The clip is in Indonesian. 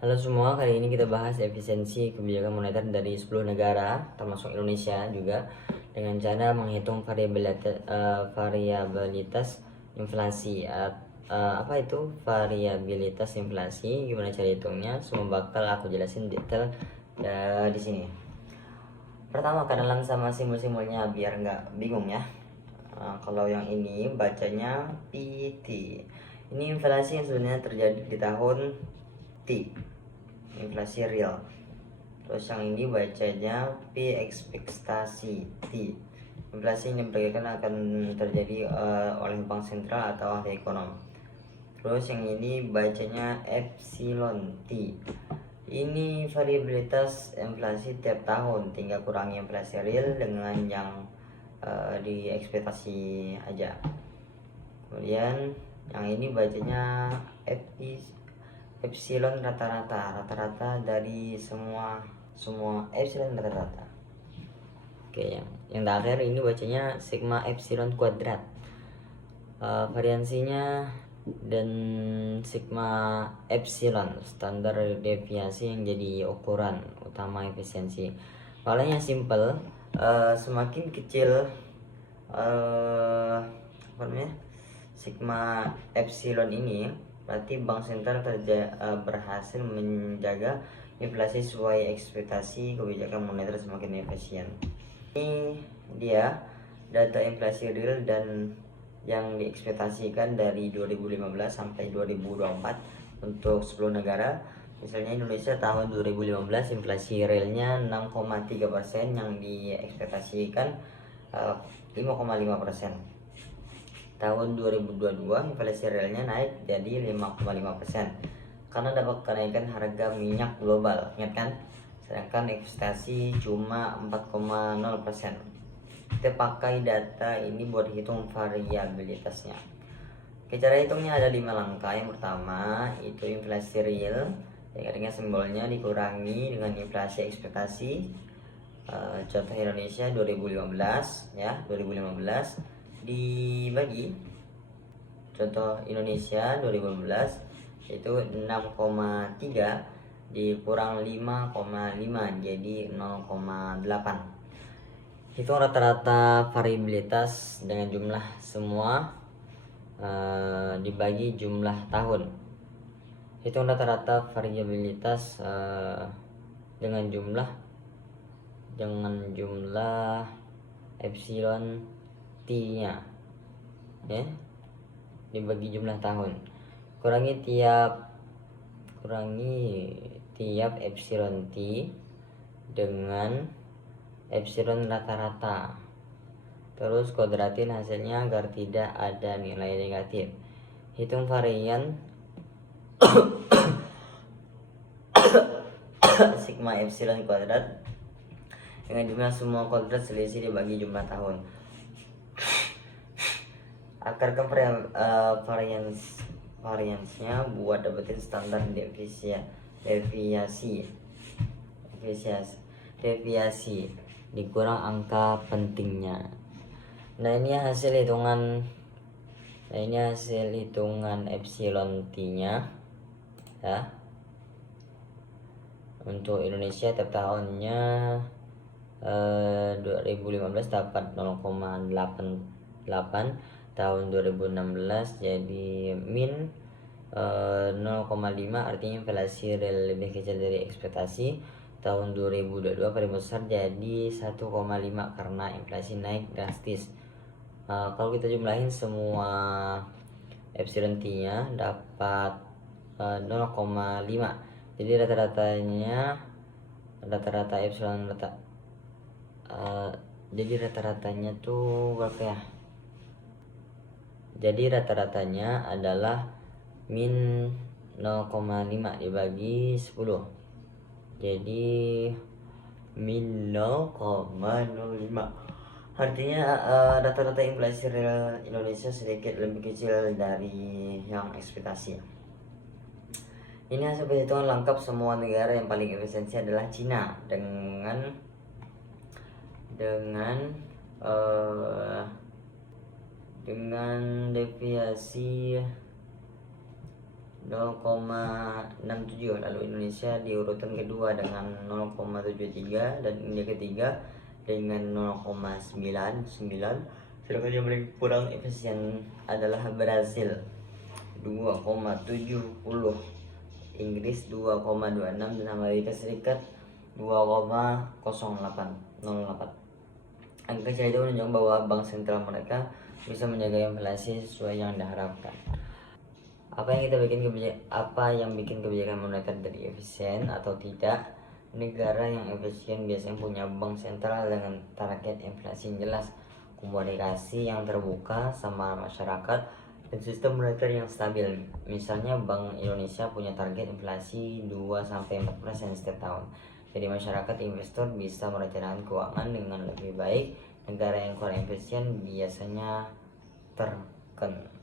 Halo semua, kali ini kita bahas efisiensi kebijakan moneter dari 10 negara, termasuk Indonesia juga, dengan cara menghitung variabilitas inflasi. Apa itu variabilitas inflasi? Gimana cara hitungnya? Semua bakal aku jelasin detail di sini. Pertama, kenalan sama simbol-simbolnya biar nggak bingung ya. Kalau yang ini bacanya PT. Ini inflasi yang sebenarnya terjadi di tahun T, inflasi real. Terus yang ini bacanya P ekspektasi T. Inflasi ini diperkirakan akan terjadi oleh bank sentral atau ahli ekonom. Terus yang ini bacanya epsilon T. Ini variabilitas inflasi tiap tahun, tinggal kurangi inflasi real dengan yang diekspektasi aja. Kemudian yang ini bacanya epsilon rata-rata dari semua epsilon rata-rata. Oke, yang terakhir ini bacanya sigma epsilon kuadrat. Variansinya dan sigma epsilon standar deviasi yang jadi ukuran utama efisiensi. Soalnya simple, semakin kecil apa namanya sigma epsilon ini, berarti bank sentral berhasil menjaga inflasi sesuai ekspektasi, kebijakan moneter semakin efisien. Ini dia data inflasi real dan yang diekspektasikan dari 2015 sampai 2024 untuk 10 negara. Misalnya Indonesia tahun 2015 inflasi realnya 6,3%, yang diekspektasikan 5,5%. Tahun 2022 inflasi realnya naik jadi 5,5% karena dapat kenaikan harga minyak global, ingat kan? Sedangkan investasi cuma 4,0%. Kita pakai data ini buat hitung variabilitasnya. Cara hitungnya ada 5 langkah. Yang pertama itu inflasi real, yang artinya simbolnya dikurangi dengan inflasi ekspektasi. Contoh Indonesia 2015 ya, 2015 dibagi, contoh Indonesia 2015 itu 6,3 dikurang 5,5 jadi 0,8. Itu rata-rata variabilitas dengan jumlah semua dibagi jumlah tahun. Hitung rata-rata variabilitas dengan jumlah epsilon T-nya ya, dibagi jumlah tahun. Kurangi tiap epsilon T dengan epsilon rata-rata. Terus kuadratin hasilnya agar tidak ada nilai negatif. Hitung varian sigma epsilon kuadrat dengan jumlah semua kuadrat selisih dibagi jumlah tahun. Akarkan variansnya buat dapetin standar deviasi dikurang angka pentingnya. Nah ini hasil hitungan epsilon T-nya ya. Untuk Indonesia tiap tahunnya 2015 dapat 0,88, tahun 2016 jadi min 0,5, artinya inflasi real lebih kecil dari ekspektasi. Tahun 2022 paling besar jadi 1,5 karena inflasi naik drastis. Kalau kita jumlahin semua epsilon T-nya dapat 0,5. Jadi rata-rata epsilon jadi rata-ratanya tuh berapa ya? Jadi rata-ratanya adalah min 0,5 dibagi 10. Jadi min 0,05. Artinya rata-rata inflasi real Indonesia sedikit lebih kecil dari yang ekspektasi. Ini hasil perhitungan lengkap semua negara. Yang paling efisiensi adalah Cina dengan deviasi 0,6 0,67, lalu Indonesia di urutan kedua dengan 0,73 dan India ketiga dengan 0,99. Sedangkan yang paling kurang efisien adalah Brazil 2,70, Inggris 2,26 dan Amerika Serikat 2,08. Angka kecil itu menunjukkan bahwa bank sentral mereka bisa menjaga inflasi sesuai yang diharapkan. Apa yang bikin kebijakan moneter jadi efisien atau tidak? Negara yang efisien biasanya punya bank sentral dengan target inflasi yang jelas, komunikasi yang terbuka sama masyarakat, dan sistem moneter yang stabil. Misalnya Bank Indonesia punya target inflasi 2-4% setiap tahun. Jadi masyarakat investor bisa merencanakan keuangan dengan lebih baik. Negara yang kurang efisien biasanya terkena